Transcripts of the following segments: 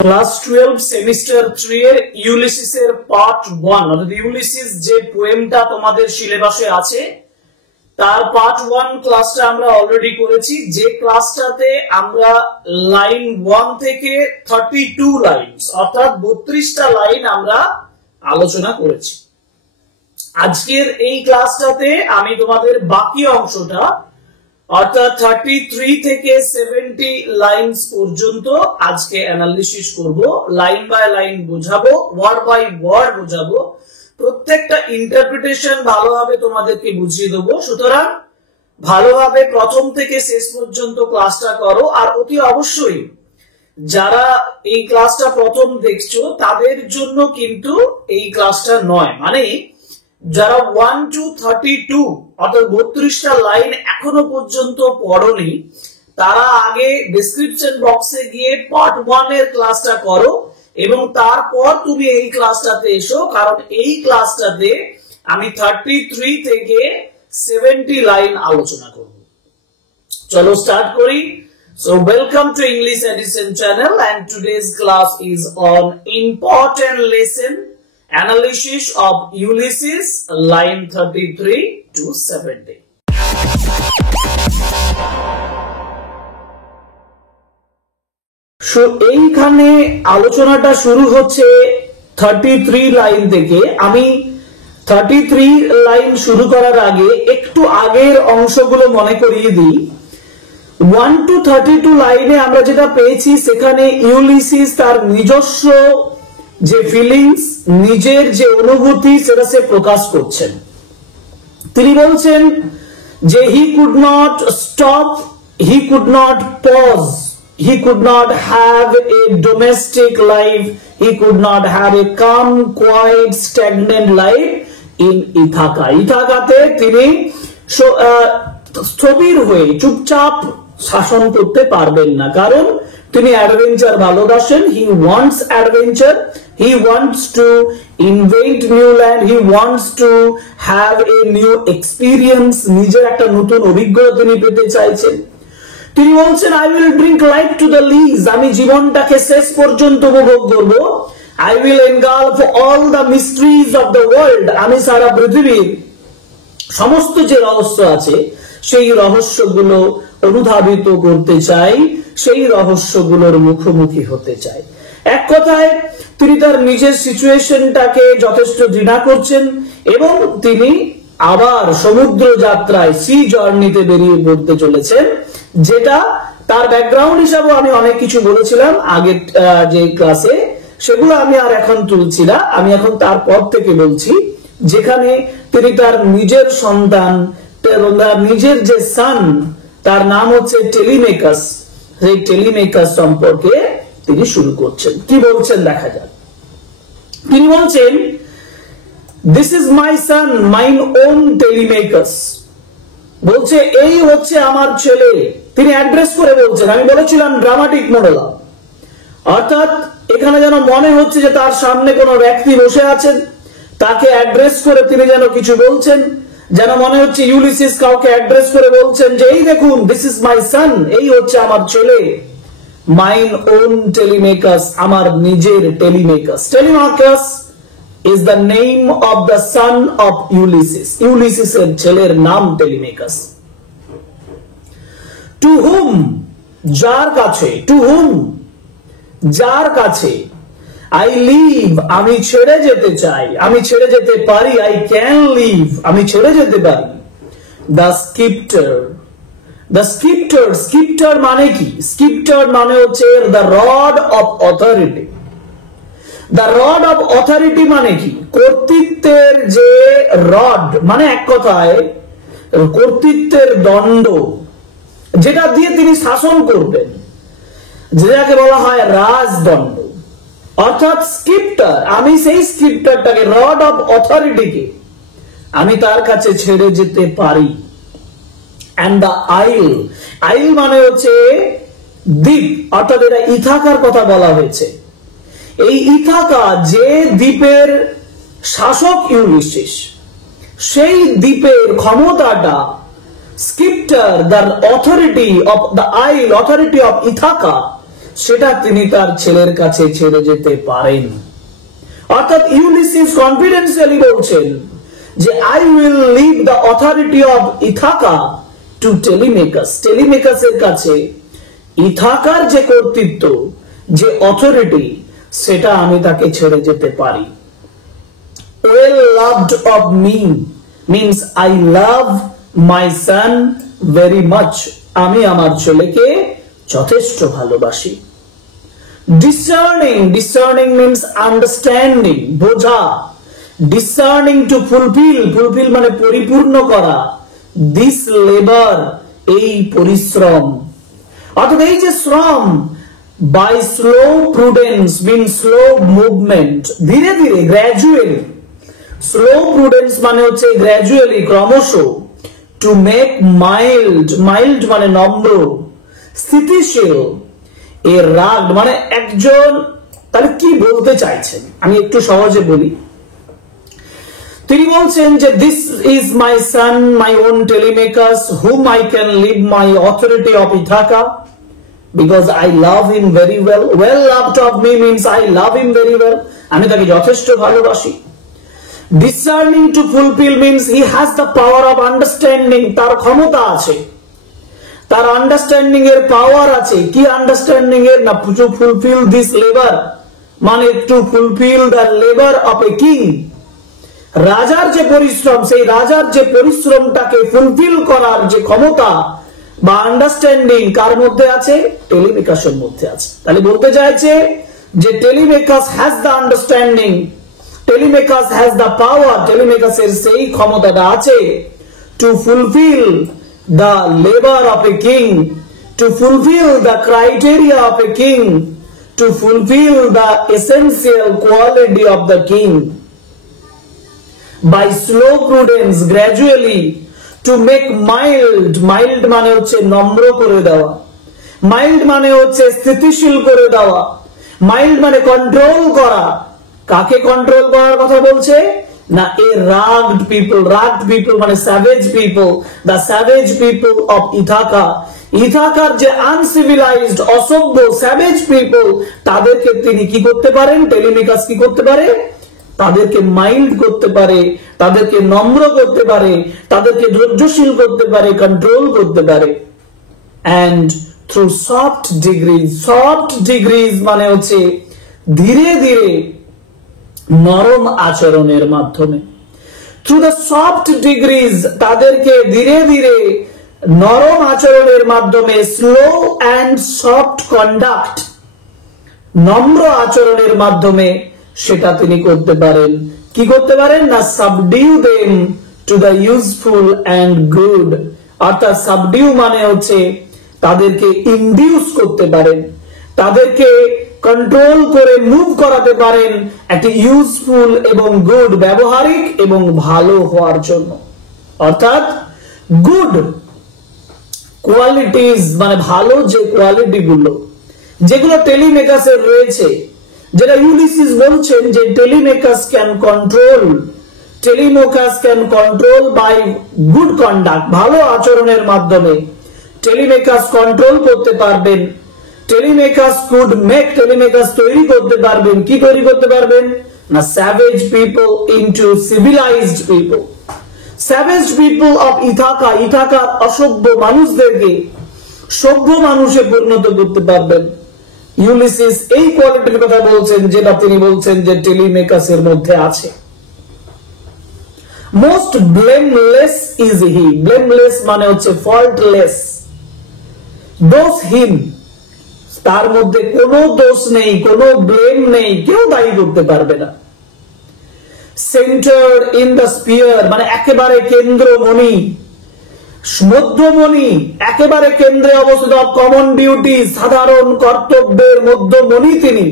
Class 12 semester 3 এর Ulysses এর part 1 অর্থাৎ ইউলিসিস যে পোয়েমটা তোমাদের সিলেবাসে আছে তার পার্ট 1 ক্লাসটা আমরা অলরেডি করেছি। যে ক্লাসটাতে আমরা লাইন 1 থেকে 32 লাইনস অর্থাৎ 32টা লাইন আমরা আলোচনা করেছি। আজকের এই ক্লাসটাতে আমি তোমাদের বাকি অংশটা অর্থাৎ 33 থেকে 70 লাইনস পর্যন্ত আজকে অ্যানালিসিস করব। লাইন বাই লাইন বোঝাবো, ওয়ার্ড বাই ওয়ার্ড বোঝাবো, প্রত্যেকটা ইন্টারপ্রিটেশন ভালোভাবে তোমাদেরকে বুঝিয়ে দেবো। সুতরাং ভালোভাবে প্রথম থেকে শেষ পর্যন্ত ক্লাসটা করো। আর অতি অবশ্যই যারা এই ক্লাসটা প্রথম দেখছো তাদের জন্য কিন্তু এই ক্লাসটা নয়, মানে যারা 1 to 32 অর্থাৎ 32টা লাইন এখনো পর্যন্ত পড়োনি তারা আগে ডেসক্রিপশন বক্সে গিয়ে পার্ট 1 এর ক্লাসটা করো এবং তারপর তুমি এই ক্লাসটাতে এসো, কারণ এই ক্লাসটাতে আমি 33 থেকে 70 লাইন আলোচনা করব। চলো স্টার্ট করি। So welcome to English Edition channel and today's class is on important lesson analysis of Ulysses line 33 to 70. So এইখানে আলোচনাটা শুরু হচ্ছে 33 লাইন থেকে। আমি 33 লাইন শুরু করার আগে একটু আগের অংশগুলো মনে করিয়ে দিই। 1 to 32 লাইনে আমরা যেটা পেয়েছি সেখানে ইউলিসিস তার নিজস্ব যে ফিলিংস, নিজের যে অনুভূতি সেটা সে প্রকাশ করছেন। তিনি বলছেন যে he could not stop, he could not pause, he could not have a domestic life, he could not have a calm quite stagnant life in Ithaca. ইথাকাতে তিনি স্থবির হয়ে চুপচাপ শাসন করতে পারবেন না, কারণ তিনি অ্যাডভেঞ্চার ভালোবাসেন। He wants adventure, he wants to invent new land, he wants to have a new experience. নিজের একটা নতুন অভিজ্ঞতা তিনি পেতে চাইছেন। তিনি বলছেন I will drink life to the lees, আমি জীবনটাকে শেষ পর্যন্ত উপভোগ করব। I will engulf all the mysteries of the world, আমি সারা পৃথিবীর সমস্ত যে রহস্য আছে সেই রহস্যগুলো অনুধাবিত করতে চাই, সেই রহস্যগুলোর মুখোমুখি হতে চাই। এক কথায় তিনি তার নিজের সিচুয়েশনটাকে যথেষ্ট ঘৃণা করছেন এবং তিনি আবার সমুদ্র যাত্রায় সি জার্নিতে বেরিয়ে পড়তে চলেছেন, যেটা তার ব্যাকগ্রাউন্ড হিসাবে আমি অনেক কিছু বলেছিলাম আগের যে ক্লাসে, সেগুলো আমি আর এখন তুলছি না। আমি এখন তার পর থেকে বলছি, যেখানে তিনি তার নিজের সন্তান এবং তার নিজের যে সান, তার নাম হচ্ছে টেলিমেকাস, সেই টেলিমেকাস সম্পর্কে তিনি শুরু করছেন। কি বলছেন দেখা যাক। তিনি বলছেন this is my son mine own Telemachus, বলছে এই হচ্ছে আমার ছেলে। তিনি অ্যাড্রেস করে বলছেন, আমি বলেছিলাম ড্রামাটিক মনোলগ, অর্থাৎ এখানে যেন মনে হচ্ছে যে তার সামনে কোনো ব্যক্তি বসে আছেন, তাকে অ্যাড্রেস করে তিনি যেন কিছু বলছেন, যেন মনে হচ্ছে ইউলিসিস কাউকে অ্যাড্রেস করে বলছেন যে এই দেখুন দিস ইজ মাই সান, এই হচ্ছে আমার ছেলে। মাইন ওন টেলিমেকাস, আমার নিজের Telemachus. Telemachus is the name of the son of Ulysses, ইউলিসিসের ছেলের নাম টেলিমেকাস। টু হুম, যার কাছে, টু হুম, যার কাছে, আই লিভ, আমি ছেড়ে যেতে চাই, আমি ছেড়ে যেতে পারি, আই ক্যান লিভ, আমি ছেড়ে যেতে পারি। The scripture, the scripture, scripture মানে কি? স্ক্রিপ্টার মানে হচ্ছে the rod of authority. The rod of authority মানে কি? কর্তৃত্বের যে রড, মানে এক কথায় কর্তৃত্বের দণ্ড, যেটা দিয়ে তিনি শাসন করবেন, যেটাকে বলা হয় রাজদণ্ড। অর্থাৎ স্ক্রিপ্টার, আমি সেই স্ক্রিপ্টারটাকে, রড অফ অথরিটিকে আমি তার কাছে ছেড়ে যেতে পারি। এন্ড দ্য আইল, আইল মানে হচ্ছে দ্বীপ, অর্থাৎ এটা ইথাকার কথা বলা হয়েছে। এই ইথাকা যে দ্বীপের শাসক ইউলিসিস, সেই দ্বীপের ক্ষমতাটা scripture, the authority of the আইল, অথরিটি অফ ইথাকা, সেটা তিনি তার ছেলের কাছে ছেড়ে যেতে পারেন। অর্থাৎ ইউলিসিস কনফিডেন্সিয়ালি বলছেন যে I will leave the authority of Ithaca to Telemachus. টেলিমেকাসের কাছে ইথাকার যে কর্তৃত্ব, যে অথরিটি, সেটা আমি তাকে ছেড়ে যেতে পারি। well loved of me means I love my son very much. আমি আমার ছেলেকে যথেষ্ট ভালোবাসি। discerning, discerning means understanding, বোঝা। discerning to fulfill, fulfill মানে পরিপূর্ণ করা। this labor, এই পরিশ্রম। অর্থাৎ এই যে শ্রম, by slow prudence means slow movement, ধীরে ধীরে, gradually। slow prudence মানে হচ্ছে gradually, ক্রমশ। to make mild, mild মানে নম্র, স্থিতিশীল। এর রাগ মানে একজন, তাহলে কি বলতে চাইছেন আমি একটু সহজে বলি। তিনি বলছেন যে this is my son, my own Telemachus, whom I can leave my authority of Ithaca because I love him very well. Well loved of me means I love him very well, আমি তাকে যথেষ্ট ভালোবাসি। Discerning to fulfil means he has the power of understanding, তার ক্ষমতা আছে, তার understanding এর পাওয়ার আছে। কি আন্ডারস্ট্যান্ডিং এর? না, টু ফুলফিল দিস লেবার মানে two fulfil the labour of a king. রাজার যে পরিশ্রম, সেই রাজার যে পরিশ্রমটাকে ফুলফিল করার যে ক্ষমতা বা আন্ডারস্ট্যান্ডিং কার মধ্যে আছে? টেলিমেকাসের মধ্যে আছে। তাহলে বলতে চাইছে যে Telemachus has the understanding, Telemachus has the power, টেলিমেকাসের সেই ক্ষমতাটা আছে to fulfil the labor of a king, to fulfill the criteria of a king, to fulfill the essential quality of the king. By slow prudence, gradually, to make mild, mild মানে হচ্ছে নম্র করে দেওয়া, mild মানে হচ্ছে স্থিতিশীল করে দেওয়া, mild মানে কন্ট্রোল করা। কাকে কন্ট্রোল করার কথা বলছে? না, a rugged people, rugged people মানে savage people, the savage people of Ithaca. ইথাকার যে আনসিভিলাইজড, অসভ্য, স্যাভেজ পিপল, তাদেরকে তিনি কি করতে পারেন? টেলিমেকাস কি করতে পারে? তাদেরকে মাইল্ড করতে পারে, তাদেরকে নম্র করতে পারে, তাদেরকে ধৈর্যশীল করতে পারে, কন্ট্রোল করতে পারে। And through soft degrees, soft degrees মানে হচ্ছে ধীরে ধীরে, নরম আচরণের মাধ্যমে। থ্রু দ্য সফট ডিগ্রিজ, তাদেরকে ধীরে ধীরে নরম আচরণের মাধ্যমে, স্লো অ্যান্ড সফট কন্ডাক্ট, নম্র আচরণের মাধ্যমে সেটা তিনি করতে পারেন। কি করতে পারেন? না, subdue them to the useful and good. অর্থাৎ সাবডিউ মানে হচ্ছে তাদেরকে ইনডিউস করতে পারেন, তাদেরকে কন্ট্রোল করে মুভ করাতে পারেন একটি ইউজফুল এবং গুড, ব্যবহারিক এবং ভালো হওয়ার জন্য। অর্থাৎ গুড কোয়ালিটিজ মানে ভালো যে কোয়ালিটি গুলো, যেগুলো টেলিমেকাসের রয়েছে, যেটা ইউলিসিস বলছেন যে Telemachus can control, Telemachus can control bye good conduct, ভালো আচরণের মাধ্যমে টেলিমেকাস কন্ট্রোল করতে পারবেন। টেলিমেকাস কুড মেক, টেলিমেকাস তৈরি করতে পারবেন। কি তৈরি করতে পারবেন? না, savage people into civilised people. Savage people of Ithaca, ইথাকার অসভ্য মানুষদেরকে সভ্য মানুষে পরিণত করতে পারবেন। ইউলিসিস এই কোয়ালিটির কথা বলছেন, যেটা তিনি বলছেন যে টেলিমেকাসের মধ্যে আছে। Most blameless is he, blameless মানে হচ্ছে ফল্টলেস, দোষহীন, তার মধ্যে কোনো দোষ নেই, কোনো ব্লেম নেই, কেউ দায়ী করতে পারবে না। সেন্টার্ড ইন দ্য স্পিয়ার মানে একেবারে কেন্দ্রমণি, মধ্যমণি, একেবারে কেন্দ্রে অবস্থিত, কমন ডিউটি, সাধারণ কর্তব্যের মধ্যমণি তিনি।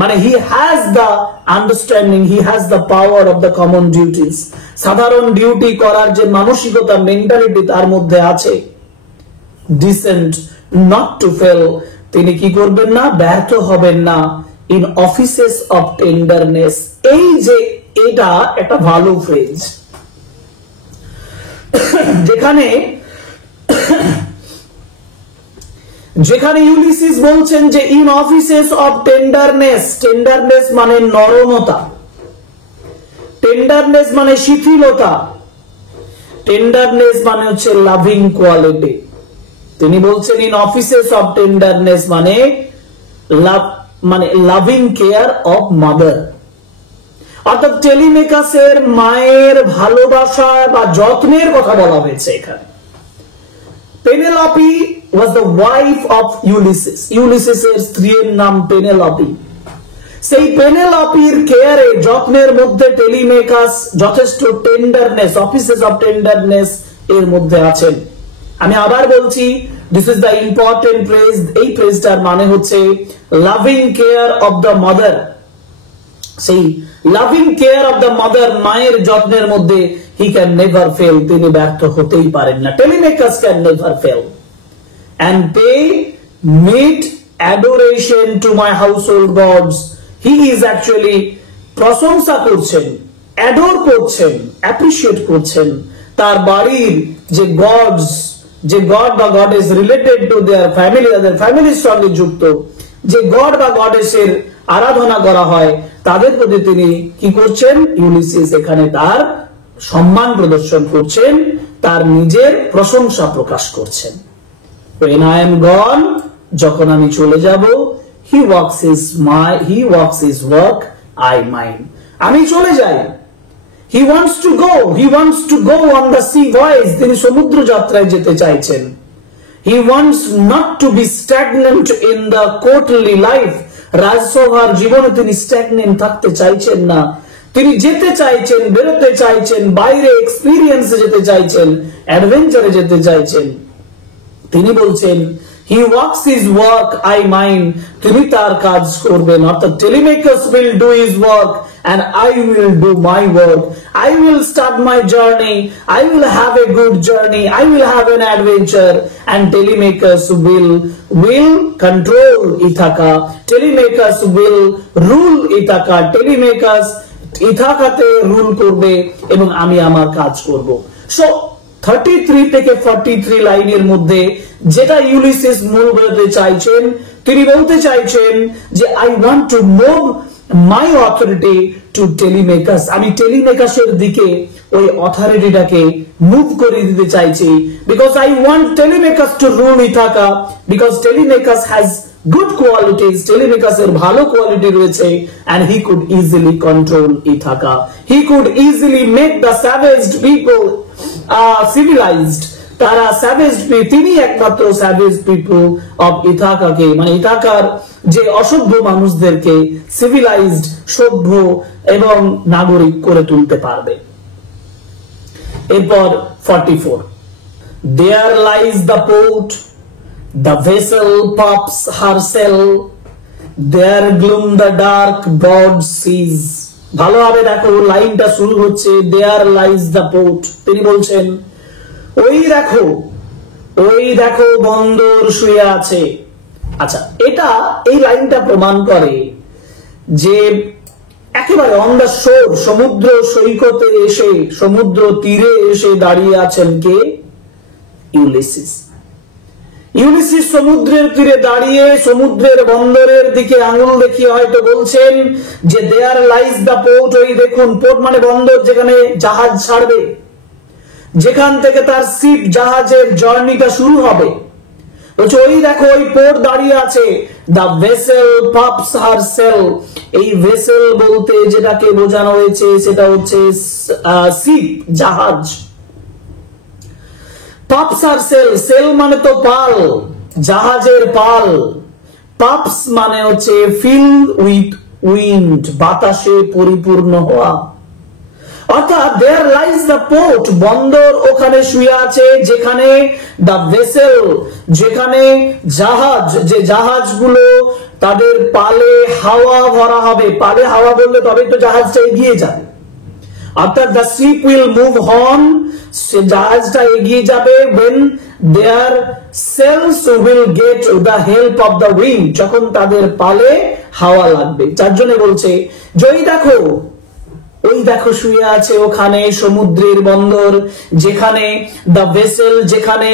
মানে হি has the understanding, he has the power of the common duties. সাধারণ ডিউটি করার যে মানসিকতা, মেন্টালিটি তার মধ্যে আছে। ডিসেন্ট, নট টু ফেল, তিনি কি করবেন না? ব্যর্থ হবেন না। ইন অফিসেস অফ টেন্ডারনেস, এই যে এটা একটা ভালো ফ্রেজ, যেখানে যেখানে ইউলিসিস বলছেন যে in offices of tenderness, tenderness মানে নরমতা, টেন্ডারনেস মানে শিথিলতা, টেন্ডারনেস মানে হচ্ছে লাভিং কোয়ালিটি। তিনি বলছেন ইন অফিসেস অফ টেন্ডারনেস মানে লাভিং কেয়ার অফ মাদার, অর্থাৎ টেলিমেকাসের মায়ের ভালোবাসা বা যত্নের কথা বলা হয়েছে এখানে। পেনেলপি was the wife of Ulysses, ইউলিসিসের স্ত্রীর নাম পেনেলপি। সেই পেনেলপির কেয়ারে যত্নের মধ্যে টেলিমেকাস যথেষ্ট টেন্ডারনেস, অফিসেস অফ টেন্ডারনেস এর মধ্যে আছেন। আমি আবার বলছি, this is the important phrase, এই ফ্রেজটার মানে হচ্ছে loving care of the mother. সেই loving care of the mother, মায়ের যত্নের মধ্যে হি ক্যান নেভার ফেল, তিনি ব্যর্থ হতেই পারেন না। Telemachus can never fail and pay meet adoration to my household gods. He is actually প্রশংসা করছেন, অ্যাডোর করছেন, অ্যাপ্রিশিয়েট করছেন তার বাড়ির যে গডস, যে গড বা goddess related to their family, তাদের ফ্যামিলির সঙ্গে যুক্ত যে গড বা গডেসের আরাধনা করা হয়, তাদের প্রতি তিনি কি করছেন? ইউলিসিস এখানে তার সম্মান প্রদর্শন করছেন, তার নিজের প্রশংসা প্রকাশ করছেন। When I am gone, যখন আমি চলে যাব, he walks his work, I mine. আমি চলে যাই, he wants to go on the sea voyage, তিনি সমুদ্র যাত্রায় যেতে চাইছেন। He wants not to be stagnant in the courtly life, রাজসভার জীবনে তিনি stagnant থাকতে চাইছেন না, তিনি যেতে চাইছেন, বেরোতে চাইছেন, বাইরে এক্সপিরিয়েন্সে যেতে চাইছেন, অ্যাডভেঞ্চারে যেতে চাইছেন। তিনি বলছেন he walks his work, I mine, তিনি তার কাজ করবেন, অর্থাৎ Telemachus will do his work and I will do my work. I will start my journey, I will have a good journey, I will have an adventure, and Telemachus will control Ithaca, Telemachus will rule Ithaca, Telemachus ইথাকাতে rule করবে এবং আমি আমার কাজ করব। So 33 থেকে 43 লাইনের মধ্যে যেটা ইউলিসিস মূল বলতে চাইছেন, তিনি বলতে চাইছেন যে I want to move my authority two Telemachus, আমি টেলিমেকাসের দিকে ওই অথরিটিটাকে মুভ করে দিতে চাইছি, because I want Telemachus to rule Ithaca, because Telemachus has good qualities, Telemachus এর ভালো কোয়ালিটি রয়েছে, and he could easily control Ithaca, he could easily make the savaged people civilized, তারা savaged, তিনি একমাত্র savage people of Ithaca কে, মানে ইথাকার যে অসভ্য মানুষদেরকে civilized, সভ্য এবং নাগরিক করে তুলতে পারবে। এরপর 44, there lies the port, the vessel puffs her sail, there gloom the dark broad seas. ভালোভাবে দেখো, লাইনটা শুরু হচ্ছে there lies the port, তিনি বলছেন ওই দেখো বন্দর শুয়ে আছে। আচ্ছা, এই লাইনটা প্রমাণ করে যে একেবারে অন দ্য শোর, সমুদ্র সৈকতে এসে, সমুদ্র তীরে এসে দাঁড়িয়ে আছেন কে? ইউলিসিস। ইউলিসিস সমুদ্রের তীরে দাঁড়িয়ে সমুদ্রের বন্দরের দিকে আঙুল দেখিয়ে হয়তো বলছেন যে দেয়ার লাইজ দ্য পোর্ট, ওই দেখুন, পোর্ট মানে বন্দর, যেখানে জাহাজ ছাড়বে, যেখান থেকে তার শিপ জাহাজের জার্নিটা শুরু হবে। বলছে ওই দেখো, ওই পোর্ট দাঁড়িয়ে আছে। দ্য ভেসেল পাফস হার সেল, এই ভেসেল বলতে যেটাকে বোঝানো হয়েছে সেটা হচ্ছে শিপ, জাহাজ। পাপস আর সেল, সেল মানে তো পাল, জাহাজের পাল। পাপস মানে হচ্ছে ফিল উইথ উইন্ড, বাতাসে পরিপূর্ণ হওয়া। অর্থাৎ দেয়ার লাইজ দ্য পোর্ট, বন্দর ওখানে শুয়ে আছে, যেখানে দ্য ভেসেল, যেখানে জাহাজ, যে জাহাজগুলো তাদের পালে হাওয়া ভরা হবে। পালে হাওয়া বললে তবে তো জাহাজটা এগিয়ে যাবে। অর্থাৎ the ship will move on, সে জাহাজটা এগিয়ে যাবে when their sails will get the help of the wind, যখন তাদের পালে হাওয়া লাগবে। যার জন্য বলছে জয়ী দেখো, ওই দেখো শুয়ে আছে ওখানে সমুদ্রের বন্দর, যেখানে দ্য ভেসেল, যেখানে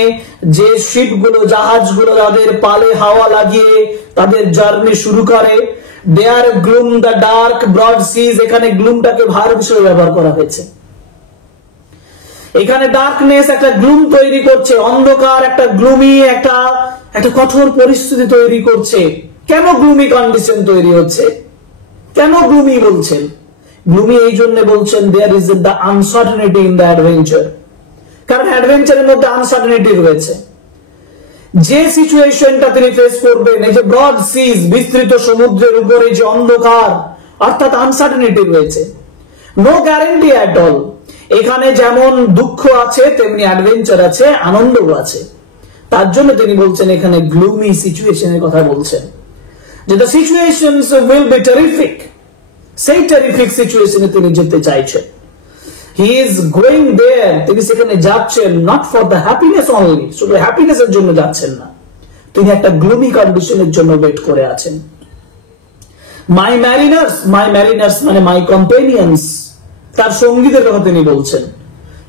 যে শিপগুলো, জাহাজগুলো তাদের পালে হাওয়া লাগিয়ে তাদের জার্নি শুরু করে। দেয়ার গ্লুম দ্য ডার্ক ব্রড সিজ, এখানে গ্লুমটাকে ভার্ব হিসেবে ব্যবহার করা হয়েছে। এখানে ডার্কনেস একটা গ্লুম তৈরি করছে, অন্ধকার একটা গ্লুমি একটা কঠোর পরিস্থিতি তৈরি করছে। কেন গ্লুমি কন্ডিশন তৈরি হচ্ছে? কেন গ্লুমি বলছেন? গ্লুমি এই জন্য বলছেন there is the uncertainty in the adventure, কারণ অ্যাডভেঞ্চারের মধ্যে আনসার্টেনিটি রয়েছে। যে সিচুয়েশনটা তিনি ফেস করবেন, এই যে ব্রড সিজ, বিস্তৃত সমুদ্রের উপরে যে অন্ধকার, অর্থাৎ আনসার্টেনিটি রয়েছে, নো গ্যারান্টি অ্যাট অল। এখানে যেমন দুঃখ আছে তেমনি অ্যাডভেঞ্চার আছে, আনন্দও আছে। তার জন্য তিনি বলছেন এখানে গ্লুমি সিচুয়েশনের কথা বলছেন, যে the situations will be terrific. সেই টেরিফিক সিচুয়েশনে তিনি যেতে চাইছেন। হি ইজ গোয়িং দেয়ার, তিনি সেখানে যাচ্ছেন not for the happiness only, শুধু হ্যাপিনেসের জন্য যাচ্ছেন না, তিনি একটা গ্লুমি কন্ডিশনের জন্য ওয়েট করে আছেন। মাই ম্যারিনার্স মানে মাই কম্পেনিয়ন্স, তার সঙ্গীদের কথা তিনি বলছেন।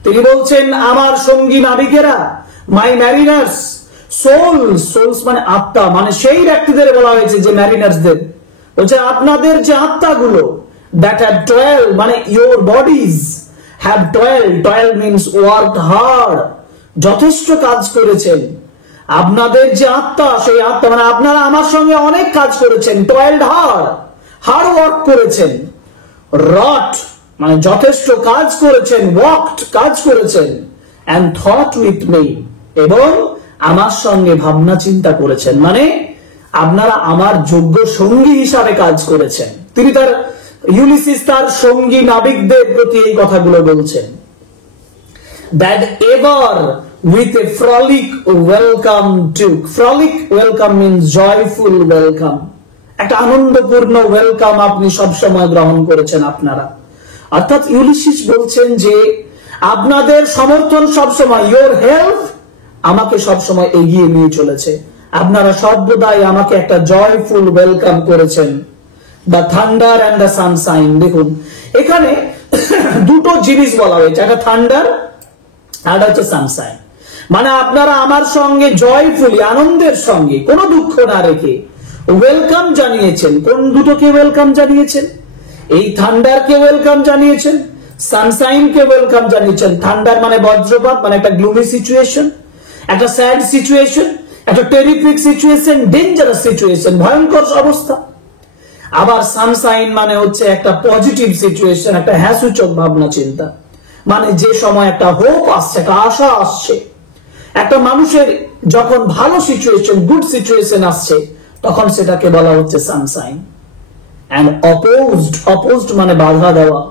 তিনি বলছেন আমার সঙ্গী নাবিকেরা, মাই ম্যারিনার্স। সোলস মানে আত্মা, মানে সেই ব্যক্তিদের বলা হয়েছে যে ম্যারিনার্সদের, বলছে আপনাদের যে আত্মাগুলো, দ্যাট হ্যাভ টয়েল, মানে your bodies have toil, toil means work hard, যথেষ্ট কাজ করেছেন। আপনাদের যে আত্মা, সেই আত্মা মানে আপনারা আমার সঙ্গে অনেক কাজ করেছেন, টয়েলড হার্ড ওয়ার্ক করেছেন। রট মানে যথেষ্ট কাজ করেছেন, ওয়ার্কড কাজ করেছেন, এন্ড থট উইথ মি, এবং আমার সঙ্গে ভাবনা চিন্তা করেছেন, মানে আপনারা আমার যোগ্য সঙ্গী হিসাবে কাজ করেছেন। তিনি তার ইউলিসিস তার সঙ্গী নাবিকদের প্রতি এই কথাগুলো বলছেন। That ever with a frolic welcome to, frolic welcome means joyful welcome, একটা আনন্দপূর্ণ ওয়েলকাম আপনি সবসময় গ্রহণ করেছেন আপনারা। অর্থাৎ ইউলিসিস বলছেন যে আপনাদের সমর্থন সবসময়, ইয়োর হেল্প আমাকে সবসময় এগিয়ে নিয়ে চলেছে, আপনারা সর্বদাই আমাকে একটা জয়ফুল ওয়েলকাম করেছেন। The thunder and the Sunshine, দেখুন এখানে দুটো জিনিস বলা হয়েছে, একটা থান্ডার আর হচ্ছে সানশাইন, মানে আপনারা আমার সঙ্গে জয়ফুলি, আনন্দের সঙ্গে, কোনো দুঃখ না রেখে ওয়েলকাম জানিয়েছেন। কোন দুটোকে ওয়েলকাম জানিয়েছেন? এই থান্ডারকে ওয়েলকাম জানিয়েছেন, সানশাইনকে ওয়েলকাম জানিয়েছেন। থান্ডার মানে বজ্রপাত, মানে একটা গ্লুমি সিচুয়েশন, একটা স্যাড সিচুয়েশন, একটা টেরিফিক সিচুয়েশন, ডেঞ্জারাস সিচুয়েশন, ভয়ঙ্কর অবস্থা। আবার সানশাইন মানে হচ্ছে একটা পজিটিভ সিচুয়েশন, একটা হ্যাসূচক ভাবনা চিন্তা, মানে যে সময় একটা হোপ আসছে, একটা আশা আসছে, একটা মানুষের যখন ভালো সিচুয়েশন, গুড সিচুয়েশন আসছে, তখন সেটাকে বলা হচ্ছে সানশাইন। and opposed মানে বাধা দেওয়া,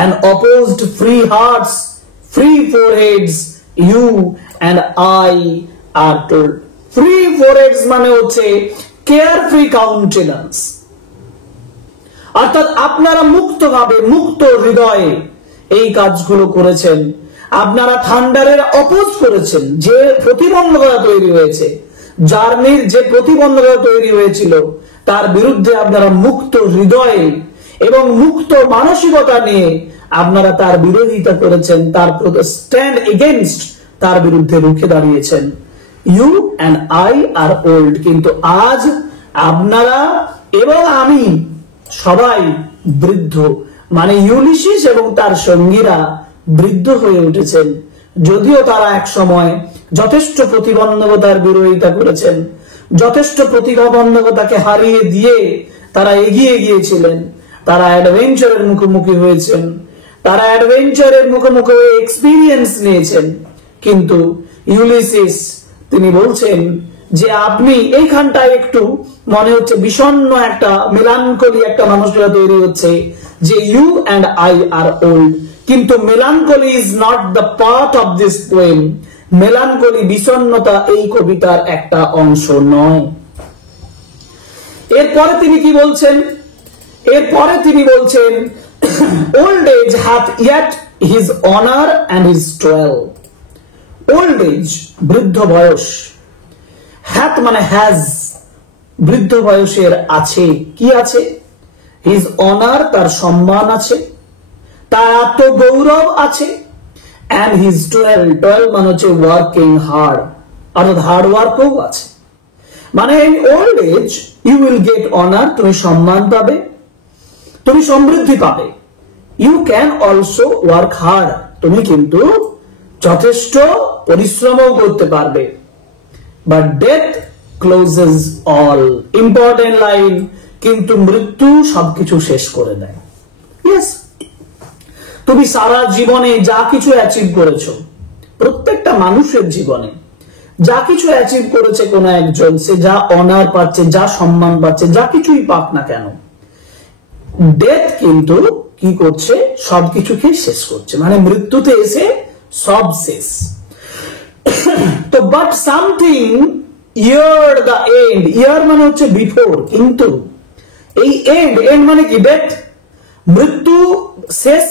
and opposed free hearts, free foreheads, you and I are told. Free foreheads মানে হচ্ছে carefree countenance, অর্থাৎ আপনারা মুক্তভাবে, মুক্ত হৃদয়ে এই কাজগুলো করেছেন। আপনারা থান্ডারের অপোজ করেছেন, যে প্রতিবন্ধকতা তৈরি হয়েছে, জার্নির যে প্রতিবন্ধকতা তৈরি হয়েছিল, তার বিরুদ্ধে আপনারা মুক্ত হৃদয়ে এবং মুক্ত মানসিকতা নিয়ে আপনারা তার বিরোধিতা করেছেন, তার স্ট্যান্ড এগেইনস্ট, তার বিরুদ্ধে রুখে দাঁড়িয়েছেন। You and I are old, কিন্তু আজ আপনারা এবং আমি সবাই বৃদ্ধ, মানে ইউলিসিস এবং তার সঙ্গীরা বৃদ্ধ হয়ে উঠেছেন। যদিও তারা এক সময় যথেষ্ট প্রতিবন্ধকতার বিরোধিতা করেছেন, যথেষ্ট প্রতিবন্ধকতাকে হারিয়ে দিয়ে তারা এগিয়ে গিয়েছিলেন, তারা অ্যাডভেঞ্চারের মুখোমুখি হয়েছেন, তারা অ্যাডভেঞ্চারের মুখোমুখি হয়ে এক্সপিরিয়েন্স নিয়েছেন। কিন্তু ইউলিসিস তিনি বলছেন যে আপনি এইখানটায় একটু মনে হচ্ছে বিষণ্ণ একটা মেলানকলি একটা মানুষরা তৈরি হচ্ছে, যে you and I are old, কিন্তু melancholy is not the part of this poem. Melancholy, বিষণ্ণতা এই কবিতার একটা অংশ নয়। এরপরে তিনি কি বলছেন? এরপরে তিনি বলছেন old age hath yet his honour and his toil. Old age বৃদ্ধ বয়স, হ্যাথ মানে হ্যাজ, বৃদ্ধ বয়সের আছে, কি আছে? হিজ অনার তার সম্মান আছে, তার আত্মগৌরব আছে, and his toil মানে হচ্ছে ওয়ার্কিং হার্ড, অর্থাৎ হার্ড ওয়ার্কও আছে। মানে in old age you will get honor, তুমি সম্মান পাবে, তুমি সমৃদ্ধি পাবে। You can also work hard, তুমি কিন্তু যথেষ্ট পরিশ্রমও করতে পারবে। But death closes all, important line, কিন্তু মৃত্যু সবকিছু শেষ করে দেয়। Yes, তুমি সারা জীবনে যা কিছু অ্যাচিভ করেছো, প্রত্যেকটা মানুষের জীবনে যা কিছু অ্যাচিভ করেছে কোন একজন, সে যা অনার পাচ্ছে, যা সম্মান পাচ্ছে, যা কিছুই পাক না কেন, ডেথ কিন্তু কি করছে, সবকিছুকে শেষ করছে। মানে মৃত্যুতে এসে সব শেষ। তো but something ere the end, ere মানে হচ্ছে বিফোর, কিন্তু এই এন্ড মানে কি, ডেথ, মৃত্যু শেষ,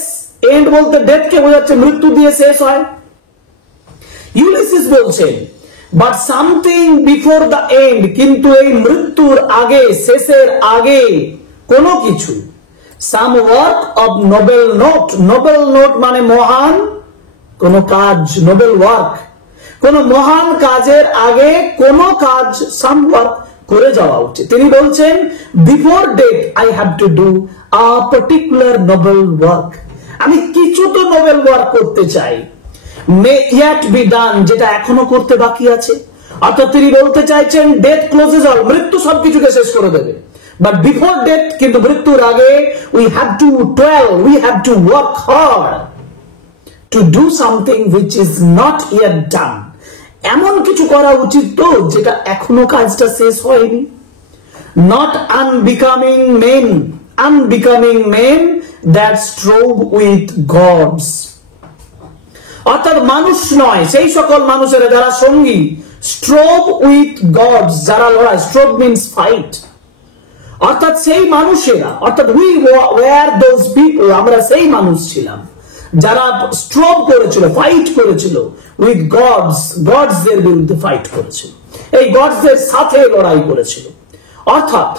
এন্ড বলতে ডেথ কে বোঝাচ্ছে, মৃত্যু দিয়ে শেষ হয়। ইউলিসিস বলছেন but something before the and, কিন্তু এই মৃত্যুর আগে, শেষের আগে কোনো কিছু, সাম work of Nobel note, Nobel note মানে মহান কোন কাজ, নোবেল ওয়ার্ক, কোন মহান কাজের আগে কোন কাজ, সাম ওয়ার্ক করে যাওয়া উচিত। তিনি বলছেন before death I have to do a particular noble work, আমি কিছু তো নোবেল ওয়ার্ক করতে চাই, মে ইয়েট বি ডান, যেটা এখনো করতে বাকি আছে। অর্থাৎ তিনি বলতে চাইছেন ডেথ ক্লোজেস অল, মৃত্যু সবকিছুকে শেষ করে দেবে, বাট বিফোর ডেথ, কিন্তু মৃত্যুর আগে we have to toil, we have to work hard to do something which is not yet done, এমন কিছু করা উচিত তো যেটা এখনো কাজটা শেষ হয়নি। Not unbecoming men, unbecoming men that strove with gods, অর্থাৎ মানুষ নয়, সেই সকল মানুষের যারা সঙ্গী, strove with gods, যারা লড়াই, strove means fight, অর্থাৎ সেই মানুষেরা, অর্থাৎ we were those people, আমরা সেই মানুষ ছিলাম যারা strove করেছিল, ফাইট করেছিল with gods, gods দের বিরুদ্ধে ফাইট করেছিল, এই gods দের সাথে লড়াই করেছিল। অর্থাৎ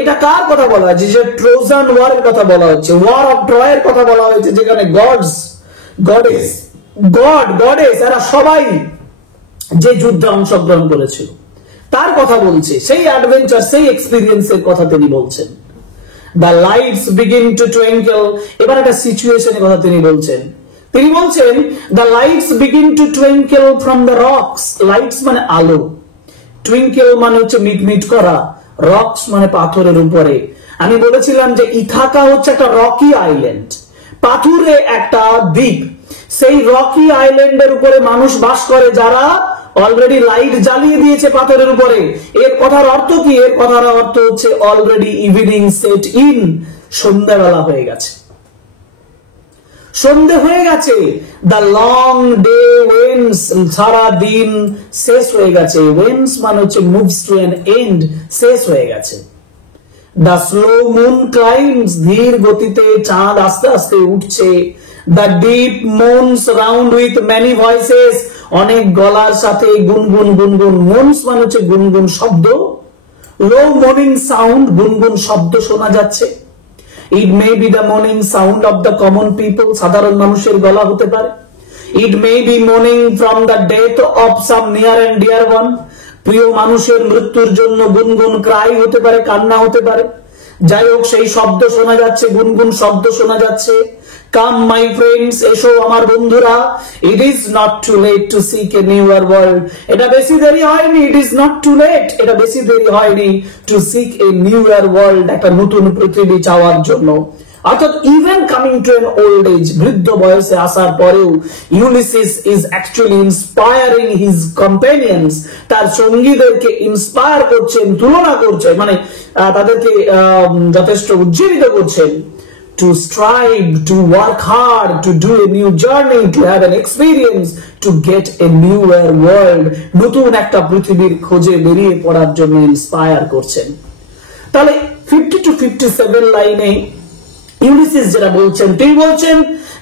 এটা কার কথা বলা হয়েছে, যে ট্রোজান ওয়ারের কথা বলা হচ্ছে, ওয়ার অফ ট্রয়ের কথা বলা হয়েছে, যেখানে গডস, গডেস, গডেস এরা সবাই যে যুদ্ধে অংশগ্রহণ করেছিল তার কথা বলছে, সেই অ্যাডভেঞ্চার, সেই এক্সপিরিয়েন্সের কথা তিনি বলছেন। The lights begin to twinkle, এবার একটা সিচুয়েশনের কথা তিনি বলছেন। তিনি বলছেন the lights begin to twinkle from the rocks, lights মানে আলো, টুইঙ্কল মানে হচ্ছে মিটমিট করা, রকস মানে পাথরের উপরে। আমি বলেছিলাম যে ইথাকা হচ্ছে একটা রকি আইল্যান্ড, পাথুরে একটা দ্বীপ, সেই রকি আইল্যান্ডের উপরে মানুষ বাস করে যারা অলরেডি লাইট জ্বালিয়ে দিয়েছে পাথরের উপরে। এর কথার অর্থ কি, এর কথার অর্থ হচ্ছে অলরেডি ইভিনিং সেট ইন, সন্ধ্যাবেলা হয়ে গেছে, সন্ধে হয়ে গেছে। দ্য লং ডে ওয়েন্স, সারা দিন শেষ হয়ে গেছে, ওয়েন্স মানে হচ্ছে মুভস টু এন এন্ড, শেষ হয়ে গেছে। দ্য স্লো মুন ক্লাইম্স, ধীর গতিতে চাঁদ আস্তে আস্তে উঠছে। The deep moans round with many voices, অনেক গলার সাথে গুনগুন গুনগুন, মোনস মানে হচ্ছে গুনগুন শব্দ, লো মর্নিং সাউন্ড, গুনগুন শব্দ শোনা যাচ্ছে। It may be the mourning sound of the common people, সাধারণ মানুষের গলা হতে পারে। It may be mourning from the death of some near and dear one, প্রিয় মানুষের মৃত্যুর জন্য গুনগুন ক্রাই হতে পারে, কান্না হতে পারে। যাই হোক, সেই শব্দ শোনা যাচ্ছে, গুনগুন শব্দ শোনা যাচ্ছে। Come my friends, এসো আমার বন্ধুরা, it is not too late to seek a newer world, এটা বেশি দেরি হয়নি, it is not too late, এটা বেশি দেরি হয়নি to seek a newer world, একটা নতুন পৃথিবী চাওয়ার জন্য। অর্থাৎ even coming to an old age, বৃদ্ধ বয়সে আসার পরেও Ulysses is actually inspiring his companions, তার সঙ্গীদেরকে ইন্সপায়ার করছেন, তুলনা করছেন, মানে তাদেরকে যথেষ্ট উজ্জীবিত করছেন to strive, to work hard, to do a new journey, to have an experience, to get a newer world, নতুন একটা পৃথিবীর খোঁজে বেরিয়ে পড়ার জন্য ইন্সপায়ার করছেন। তাহলে 50 to 57 লাইনে ইউলিসিস যেটা বলছেন, তিনি বলছেন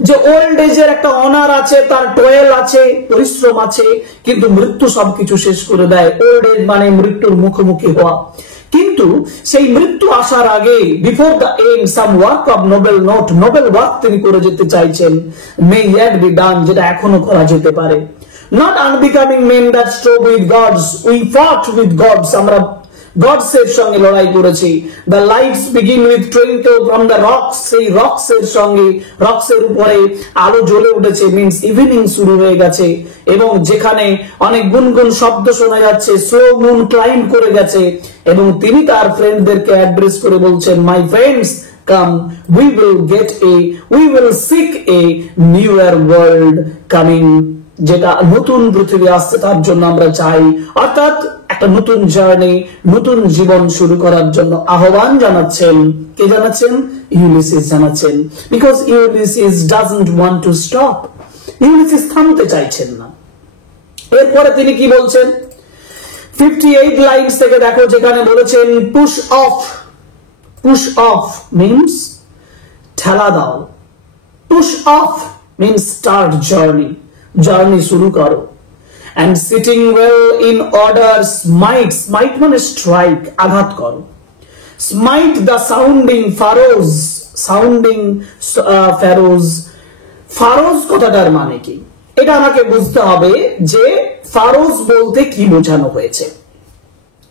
যে ওল্ড এজের একটা অনার আছে, তার টয়েল আছে, পরিশ্রম আছে, কিন্তু মৃত্যু সবকিছু শেষ করে দেয়। ওল্ড এজ মানে মৃত্যুর মুখোমুখি হওয়া, কিন্তু সেই মৃত্যু আসার আগে before the end some work of noble work তিনি করে যেতে চাইছেন, মে ইয়েট বি ডান, যেটা এখনো করা যেতে পারে। Not unbecoming men that strove with gods, we fought with gods, আমরা গডস এর সঙ্গে লড়াই করেছি। The lights begin with twinkle from the rocks, সেই রক্স এর সঙ্গে, রক্স এর উপরে আলো জ্বলে উঠেছে, মিন্স ইভিনিং শুরু হয়ে গেছে, এবং যেখানে অনেক গুনগুন শব্দ শোনা যাচ্ছে, স্লো মুন ক্লাইম্ব করে গেছে, এবং তিনি তার ফ্রেন্ডদেরকে অ্যাড্রেস করে বলছেন, my friends come, we will seek a newer world coming, যেটা নতুন পৃথিবী আসছে তার জন্য আমরা চাই, অর্থাৎ একটা নতুন জার্নি, নতুন জীবন শুরু করার জন্য আহ্বান জানাচ্ছেন। কে জানাচ্ছেন? ইউলিসিস জানাচ্ছেন। Because Ulysses doesn't want to stop, Ulysses থামতে চাইছেন না। এরপরে তিনি কি বলছেন? 58 লাইনস থেকে দেখো, যেখানে বলেছেন push of. Push off means ঠেলা দাও, push off means start journey, journey শুরু করো। And sitting well in order, smite, smite মানে স্ট্রাইক, আঘাত করো। Smite the sounding furrows, sounding furrows, furrows কথাটার মানে কি? এটা আমাকে বুঝতে হবে যে furrows বলতে কি বোঝানো হয়েছে।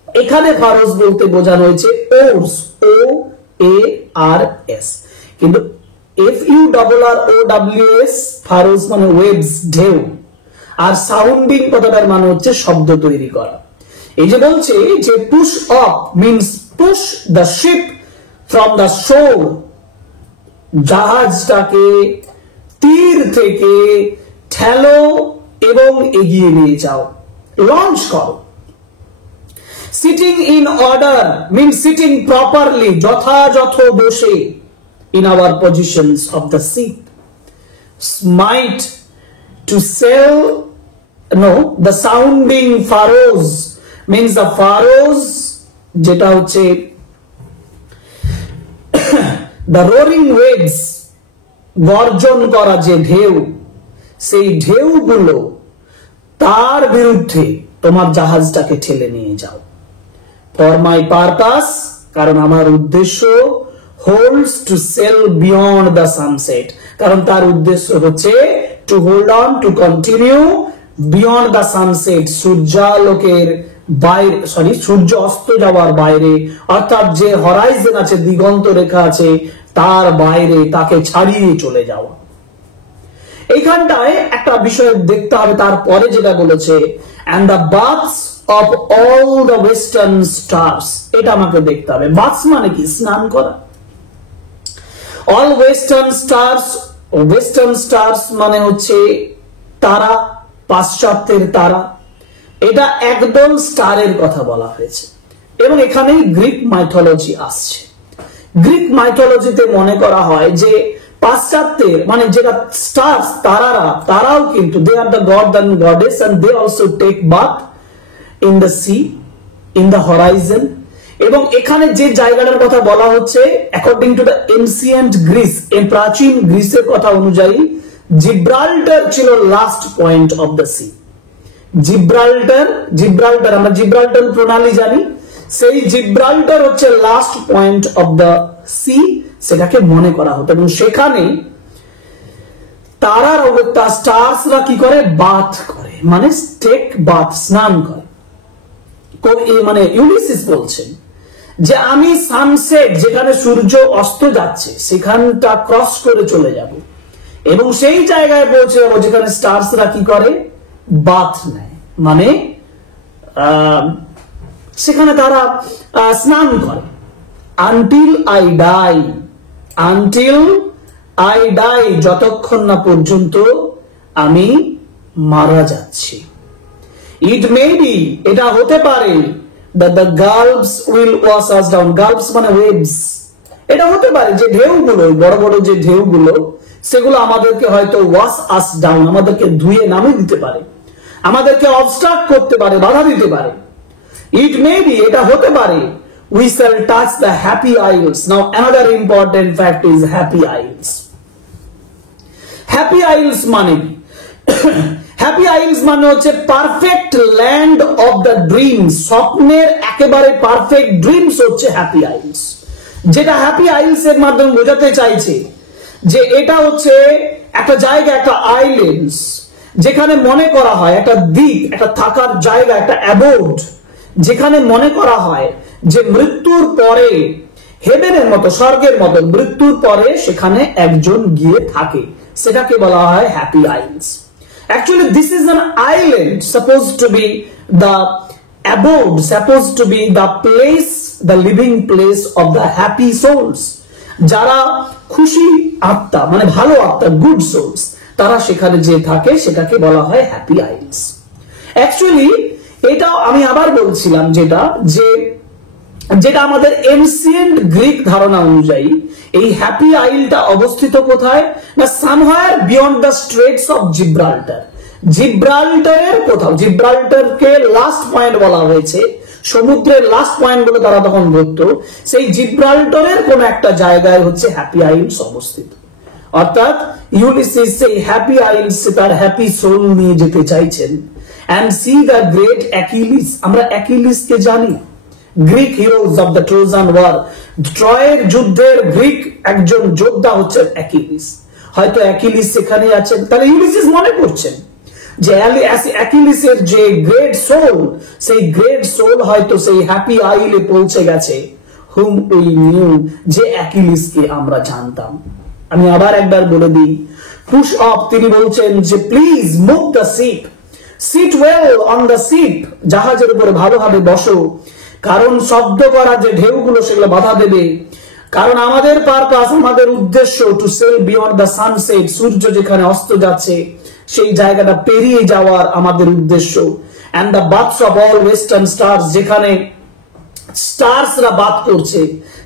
এখানে furrows বলতে বোঝানো হয়েছে oars, O-A-R-S, কিন্তু F-U-R-R-O-W-S, furrows মানে waves, ঢেউ, আর সাউন্ডিং কথাটার মানে হচ্ছে শব্দ তৈরি করা। এই যে বলছে যে push off means push the ship from the shore, জাহাজটাকে তীর থেকে ঠেলো এবং এগিয়ে নিয়ে যাও, লঞ্চ করো। Sitting in order means sitting properly, যথাযথ বসে, in our positions of the ship. Smite to sail, no, the sounding furrows means the furrows, যেটা হচ্ছে the roaring waves, গর্জন করা যে ঢেউ, সেই ঢেউগুলো তার বিরুদ্ধে তোমার জাহাজটাকে ঠেলে নিয়ে যাও। for my purpose, কারণ আমার উদ্দেশ্য, holds to sail beyond the sunset, কারণ তার উদ্দেশ্য হচ্ছে to hold on, to continue beyond the sunset, সূর্যালোকের বাইরে, সূর্য অস্ত যাওয়ার বাইরে, অর্থাৎ যে হরাইজন আছে, দিগন্ত রেখা আছে, তার বাইরে তাকে ছাড়িয়ে চলে যাওয়া। এইখানটায় একটা বিষয় দেখতে হবে, তারপরে যেটা বলেছে and the baths of all the western stars, এটা আমাকে দেখতে হবে। baths মানে কি? স্নান করা। all western stars, western stars মানে হচ্ছে তারা, পাশ্চাত্যের তারা। এটা একদল স্টারের কথা বলা হয়েছে, এবং এখানেই গ্রিক মাইথোলজি আসছে। গ্রিক মাইথোলজিতে মনে করা হয় যে পাশ্চাত্যের মানে যেটা স্টারস, তারারা, তারাও কিন্তু they are the god and goddess and they also take bath in the sea, in the horizon. এবং এখানে যে জায়গাটার কথা বলা হচ্ছে, according to the ancient Greece, এই প্রাচীন গ্রিসের কথা অনুযায়ী, জিব্রাল্টার ছিল last point of the sea. Gibraltar, আমরা জিব্রাল্টার প্রণালী জানি, সেই জিব্রাল্টার হচ্ছে last point of the sea, সেটাকে মনে করা হতো। এবং সেখানে তারার অবস্থা, স্টারসরা কি করে? বাথ করে, মানে টেক বাথ, স্নান করে। মানে ইউলিসিস বলছেন যে আমি সানসেট, যেখানে সূর্য অস্ত যাচ্ছে, সেখানটা ক্রস করে চলে যাব, এবং সেই জায়গায় পৌঁছে যাবো যেখানে স্টারসরা কি করে? বাথ নেয়, মানে সেখানে তারা স্নান করে। আনটিল আই ডাই, যতক্ষণ না পর্যন্ত আমি মারা যাচ্ছি। ইট মে বি, এটা হতে পারে, that the gulfs will wash us down, gulfs মানে waves, এটা হতে পারে যে ঢেউগুলো, বড় বড় যে ঢেউগুলো, সেগুলো আমাদেরকে হয়তো wash us down, আমাদেরকে ধুয়ে নামিয়ে দিতে পারে, আমাদেরকে অবস্ট্রাক্ট করতে পারে, বাধা দিতে পারে। ইট মে বি, এটা হতে পারে, we shall touch the happy isles. Now another important fact is happy isles. Happy isles মানে হ্যাপি আইলস মানে হচ্ছে perfect land of the dreams, স্বপ্নের একেবারে পারফেক্ট ড্রিমস হচ্ছে হ্যাপি আইলস। যেটা হ্যাপি আইলস এর মাধ্যমে বোঝাতে চাইছে যে এটা হচ্ছে একটা জায়গা, একটা আইল্যান্ডস, যেখানে মনে করা হয় একটা দ্বীপ, একটা থাকার জায়গা, একটা অ্যাবোর্ড, যেখানে মনে করা হয় যে মৃত্যুর পরে হেভেনের মতো, স্বর্গের মতো, মৃত্যুর পরে সেখানে একজন গিয়ে থাকে, সেটাকে বলা হয় happy আইলস। Actually, this is an island supposed to be the abode, supposed to be the place, the living place of the happy souls. যারা খুশি আত্মা, মানে ভালো আত্মা, গুড সোলস, তারা সেখানে যে থাকে সেটাকে বলা হয় হ্যাপি আইলস। অ্যাকচুয়ালি এটা আমি আবার বলছিলাম যেটা আমাদের এনসিয়েন্ট গ্রিক ধারণা অনুযায়ী এই হ্যাপি আইলটা অবস্থিত কোথায় না, somewhere beyond the straits of Gibraltar. জিব্রাল্টারের কোথাও, জিব্রাল্টারকে লাস্ট পয়েন্ট বলা হয়েছে, সমুদ্রের লাস্ট পয়েন্ট বলে তারা তখন বলতো, সেই জিব্রাল্টারের কোন একটা জায়গায় হচ্ছে হ্যাপি আইলস অবস্থিত। অর্থাৎ ইউলিসিস সেই হ্যাপি আইলস তার হ্যাপি সোল নিয়ে যেতে চাইছেন। And see the great Achilles, আমরা অ্যাকিলিসকে জানি, Greek heroes of the Trojan war, ট্রয়ের যুদ্ধের গ্রিক একজন যোদ্ধা হচ্ছেন অ্যাকিলিস। হয়তো অ্যাকিলিস সেখানে আছেন, তাহলে ইউলিসিস মনে করছেন যে অ্যাকিলিসের যে গ্রেট সোল, সেই গ্রেট সোল হয়তো সেই হ্যাপি আইলে পৌঁছে গেছে, হুম উই নিউ, যে অ্যাকিলিসকে আমরা জানতাম। আমি আবার একবার বলে দিই, পুশ অফ তিনি বলছেন যে please move the ship, sit well on the ship, জাহাজের উপরে ভালোভাবে বসো, কারণ শব্দ করা যে ঢেউগুলো সেগুলো বাধা দেবে। কারণ আমাদের পারপাস, আমাদের উদ্দেশ্য to sail beyond the sunset, সূর্য যেখানে অস্ত যাচ্ছে সেই জায়গাটা পেরিয়ে যাওয়ার আমাদের উদ্দেশ্য। And the baths of all western stars, যেখানে স্টার্সরা বাত করছে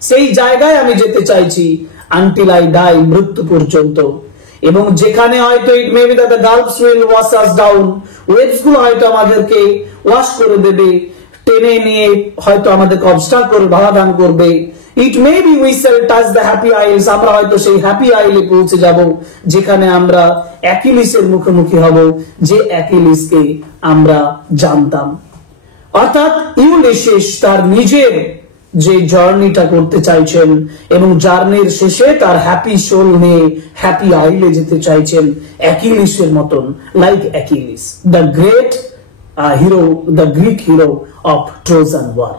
সেই জায়গায় আমি যেতে চাইছি, আনটিল আই ডাই, মৃত্যু পর্যন্ত। এবং যেখানে হয়তো it may be that the gulfs will wash us down, waves গুলো হয়তো আমাদেরকে ওয়াশ করে দেবে, টেনে নিয়ে হয়তো আমাদেরকে অবস্ট্রাক্ট করে, বাধা দান করবে। It may be we shall touch the happy isles, আমরা হয়তো সেই হ্যাপি আইলে পৌঁছে যাব, যেখানে আমরা অ্যাকিলিসের মুখোমুখি হব, যে অ্যাকিলিসকে আমরা জানতাম। অর্থাৎ ইউলিসিস তার নিজের যে জার্নিটা করতে চাইছেন এবং জার্নির শেষে তার হ্যাপি সোল নিয়ে হ্যাপি আইলে যেতে চাইছেন, অ্যাকিলিসের মতন, like Achilles, the great hero, the Greek hero of Trojan War.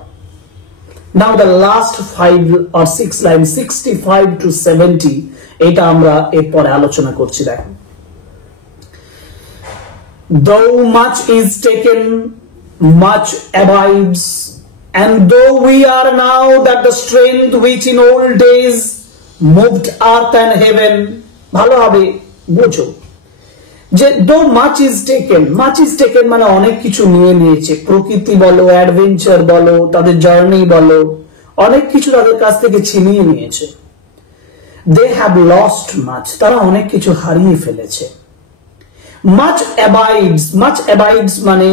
Now the last 5 or 6 lines, 65 to 70, এটা আমরা এরপরে আলোচনা করছি। দেখো, though much is taken, much abides, and though we are now that the strength which in old days moved earth and heaven, ভালোভাবে বোঝো যে দো much is taken, much is taken মানে অনেক কিছু নিয়ে নিয়েছে, প্রকৃতি বলো, অ্যাডভেঞ্চার বলো, তাদের জার্নি বলো, অনেক কিছু তাদের কাছ থেকে ছিনিয়ে নিয়েছে। দে হ্যাভ লস্ট মাচ, তারা অনেক কিছু হারিয়ে ফেলেছে। মাচ অ্যাবাইডস, মাচ অ্যাবাইডস মানে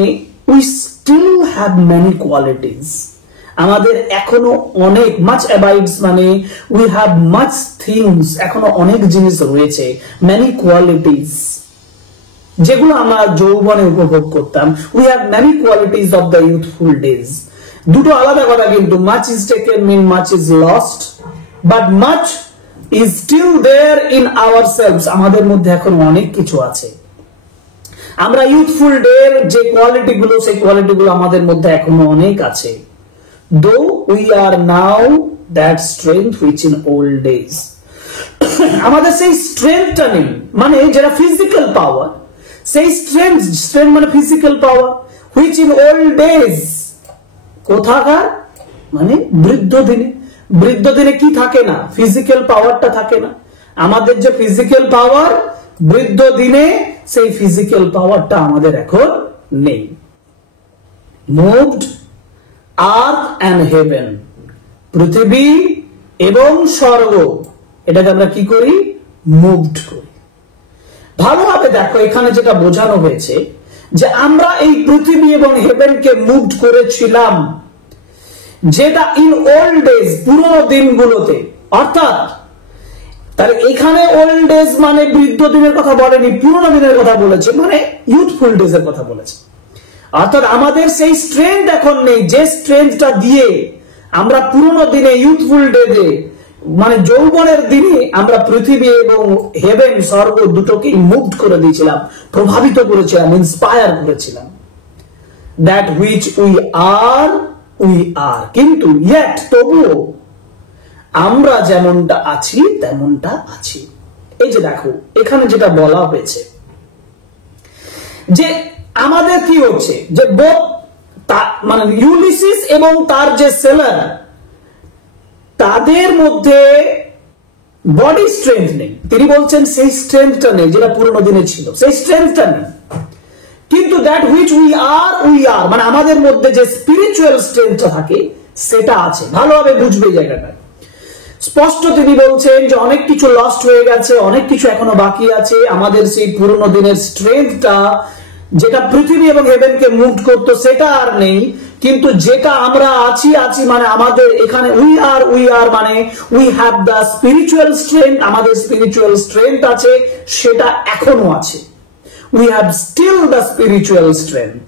we still have many qualities, আমাদের এখনো অনেক, মাচ অ্যাবাইডস মানে উই হ্যাভ মাচ থিংস, এখনো অনেক জিনিস রয়েছে, মেনি কোয়ালিটিজ, যেগুলো আমরা যৌবনে উপভোগ করতাম। We have many qualities of the youthful days. দুটো আলাদা কথা কিন্তু, much is taken mean much is lost, but much is still there in ourselves, আমাদের মধ্যে এখন অনেক কিছু আছে। আমরা ইউথফুল ডে এর যে কোয়ালিটি গুলো, সেই কোয়ালিটি গুলো আমাদের মধ্যে এখনো অনেক আছে। Though we are now that strength which in old days, আমাদের সেই স্ট্রেংথটা নেই, মানে যেটা ফিজিক্যাল পাওয়ার, সেই স্ট্রেংথ মানে physical power, which in old days, কোথাকার মানে বৃদ্ধ দিনে। বৃদ্ধ দিনে কি থাকে না, ফিজিক্যাল পাওয়ারটা থাকে না। আমাদের যে ফিজিক্যাল পাওয়ার, বৃদ্ধ দিনে সেই ফিজিক্যাল পাওয়ারটা আমাদের এখন নেই। মুভড আর্থ এন্ড হেভেন, পৃথিবী এবং স্বর্গ, এটাকে আমরা কি করি, মুভড করি। ভালোভাবে দেখো, এখানে যেটা বোঝানো হয়েছে যে আমরা এই পৃথিবী এবং হেভেনকে মুভড করেছিলাম, যেটা ইন ওল্ড ডেজ, পুরোনো দিনগুলোতে, অর্থাৎ তাহলে এখানে ওল্ড এজ মানে বৃদ্ধ দিনের কথা বলেনি, পুরোনো দিনের কথা বলেছে, মানে ইউথফুল ডেজ এর কথা বলেছে। অর্থাৎ আমাদের সেই স্ট্রেংথ এখন নেই, যে স্ট্রেংথটা দিয়ে আমরা পুরোনো দিনে ইউথফুল ডেজে মানে যৌবনের দিনে আমরা পৃথিবী এবং হেভেন স্বর্গ দুটোকে মুগ্ধ করে দিয়েছিলাম, প্রভাবিত করেছিলাম, ইন্সপায়ার করেছিলাম। দ্যাট হুইচ উই আর কিন্তু ইয়েট তবুও আমরা যেমনটা আছি তেমনটা আছি। এই যে দেখো এখানে যেটা বলা হয়েছে যে আমাদের কি হচ্ছে, যে মানে ইউলিসিস এবং তার যে সেলার তাদের মধ্যে বডি স্ট্রেংথ নেই। তিনি বলছেন সেই স্ট্রেংথটা নেই যেটা পুরোনো দিনে ছিল, সেই স্ট্রেংথটা নেই। কিন্তু দ্যাট হুইচ উই আর মানে আমাদের মধ্যে যে স্পিরিচুয়াল স্ট্রেংথটা থাকে সেটা আছে। ভালোভাবে বুঝবে জায়গাটা স্পষ্ট। তিনি বলছেন যে অনেক কিছু লস্ট হয়ে গেছে, অনেক কিছু এখনো বাকি আছে। আমাদের সেই পুরোনো দিনের স্ট্রেংথটা যেটা পৃথিবী এবং হেভেনকে মুভ করতো সেটা আর নেই। কিন্তু যেটা আমরা আছি মানে আমাদের এখানে উই আর মানে we have the spiritual strength, আমাদের স্পিরিচুয়াল স্ট্রেংথ আছে, সেটা এখনো আছে। We have still the spiritual strength.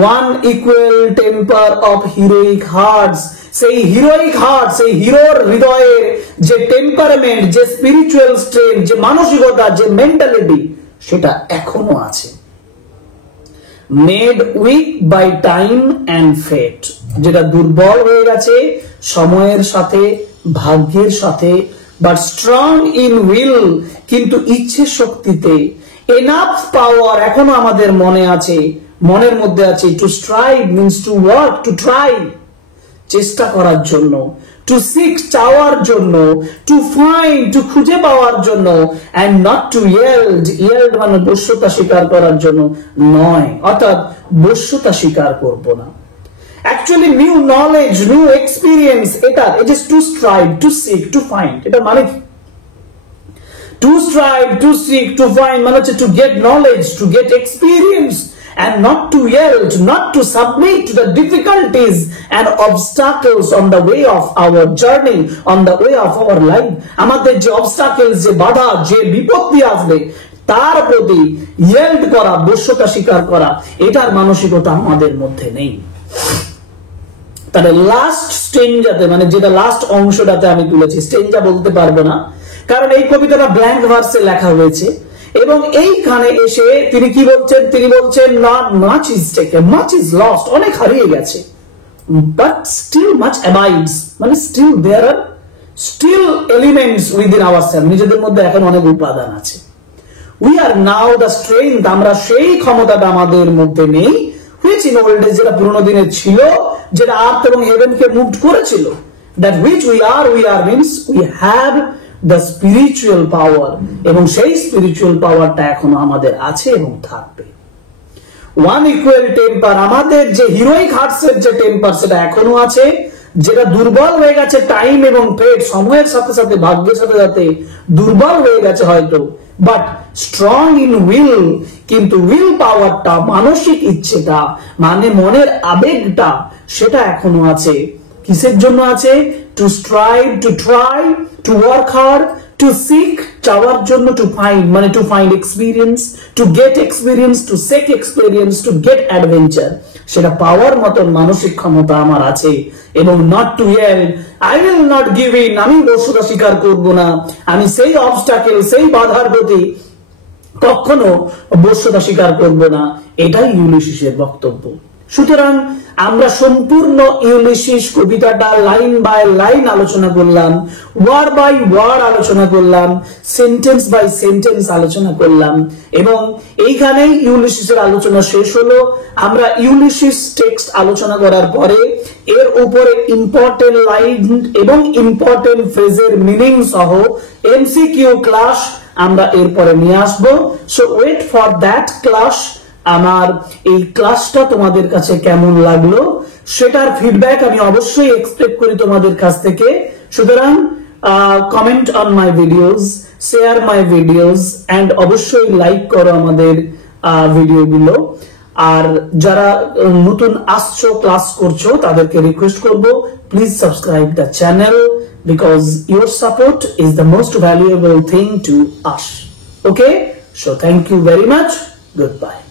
One equal temper of heroic hearts, সেই হিরোইক হার্ট, সেই হিরোর হৃদয়ের যে টেম্পারমেন্ট, যে স্পিরিচুয়াল স্ট্রেংথ, যে মানসিকতা, যে মেন্টালিটি, সেটা এখনো আছে। Made weak by time and fate, যেটা দুর্বল হয়ে গেছে সময়ের সাথে, ভাগ্যের সাথে, বাট স্ট্রং ইন উইল, কিন্তু ইচ্ছে শক্তিতে। এনাফ পাওয়ার এখনো আমাদের মনে আছে, মনের মধ্যে আছে। To strive means to work, to try চেষ্টা করার জন্য, টু সিক চাওয়ার জন্য, টু ফাইন্ড টু খুঁজে পাওয়ার জন্য, এন্ড নট টু ইয়েল্ড মানে বশ্যতা স্বীকার করার জন্য নয়, অর্থাৎ বশ্যতা স্বীকার করব না। Actually new knowledge, new experience, এটা it is to strive, to seek, to find. এটা মানে কি? To strive, to seek, to find মানে হচ্ছে to get knowledge, to get experience, and not to yield, not to submit to the difficulties and obstacles on the way of our journey, on the way of our life. আমাদের যে obstacles, যে বাধা, যে বিপত্তি আসবে তার প্রতি yield করা, বশ্যতা স্বীকার করা, এটার মানসিকতা আমাদের মধ্যে নেই। তাহলে লাস্ট স্টেঞ্জাতে মানে যেটা লাস্ট অংশটাতে আমি তুলেছি, স্টেঞ্জা বলতে পারবো না কারণ এই কবিতাটা ব্ল্যাঙ্ক ভার্সে লেখা হয়েছে। এবং এইখানে এসে তিনি কি বলছেন, তিনি বলছেন not much is taken, much is lost, অনেক হারিয়ে গেছে, but still much abides, মানে still there are still elements within ourselves, নিজেদের মধ্যে এখন অনেক উপাদান আছে। we are now the strength, আমরা সেই ক্ষমতাটা আমাদের মধ্যে নেই, which in old days, যেটা পুরোনো দিনে ছিল, যেটা আর্থ এবং হেভেনকে মুভ করেছিল। that which we are means we have the spiritual power, এবং সেই স্পিরিচুয়াল পাওয়ারটা এখনো আমাদের আছে এবং থাকবে। ওয়ান ইকুয়াল টেম্পার, আমাদের যে হিরোইক হার্টসের যে টেম্পার সেটা এখনো আছে, যেটা দুর্বল হয়ে গেছে টাইম এবং ফেট, সময়ের সাথে সাথে, ভাগ্যের সাথে সাথে দুর্বল হয়ে গেছে হয়তো, বাট স্ট্রং ইন উইল, কিন্তু উইল পাওয়ারটা, মানসিক ইচ্ছেটা মানে মনের আবেগটা, সেটা এখনো আছে। কিসের জন্য আছে? To strive, to try, to work hard, to seek চাওয়ার জন্য, টু ফাইন্ড মানে to find experience, to get experience, to seek experience, to get adventure, সেটা পাওয়ার মতন মানসিক ক্ষমতা আমার আছে। এবং not to yield, I will not give in, আমি বশ্যতা স্বীকার করব না, আমি সেই অবস্টাকেল, সেই বাধার প্রতি কখনো বশ্যতা স্বীকার করব না, এটাই ইউলিসিসের বক্তব্য। সুতরাং আমরা সম্পূর্ণ ইউলিসিস কবিতাটা লাইন বাই লাইন আলোচনা করলাম, ওয়ার্ড বাই ওয়ার্ড আলোচনা করলাম, সেন্টেন্স বাই সেন্টেন্স আলোচনা করলাম, এবং এইখানেই ইউলিসিসের আলোচনা শেষ হলো। আমরা ইউলিসিস টেক্সট আলোচনা করার পরে এর উপরে ইম্পর্টেন্ট লাইন এবং ইম্পর্টেন্ট ফ্রেজের মিনিং সহ এমসিকিউ ক্লাস আমরা এরপরে নিয়ে আসবো। So wait for that class. আমার এই ক্লাসটা তোমাদের কাছে কেমন লাগলো সেটার ফিডব্যাক আমি অবশ্যই এক্সপেক্ট করি তোমাদের কাছ থেকে। সুতরাং comment on my videos, share my videos, and অবশ্যই লাইক করো আমাদের ভিডিওগুলো। আর যারা নতুন আসছো, ক্লাস করছো, তাদেরকে রিকোয়েস্ট করব please subscribe the channel, because your support is the most valuable thing to us. Okay, so thank you very much. Goodbye.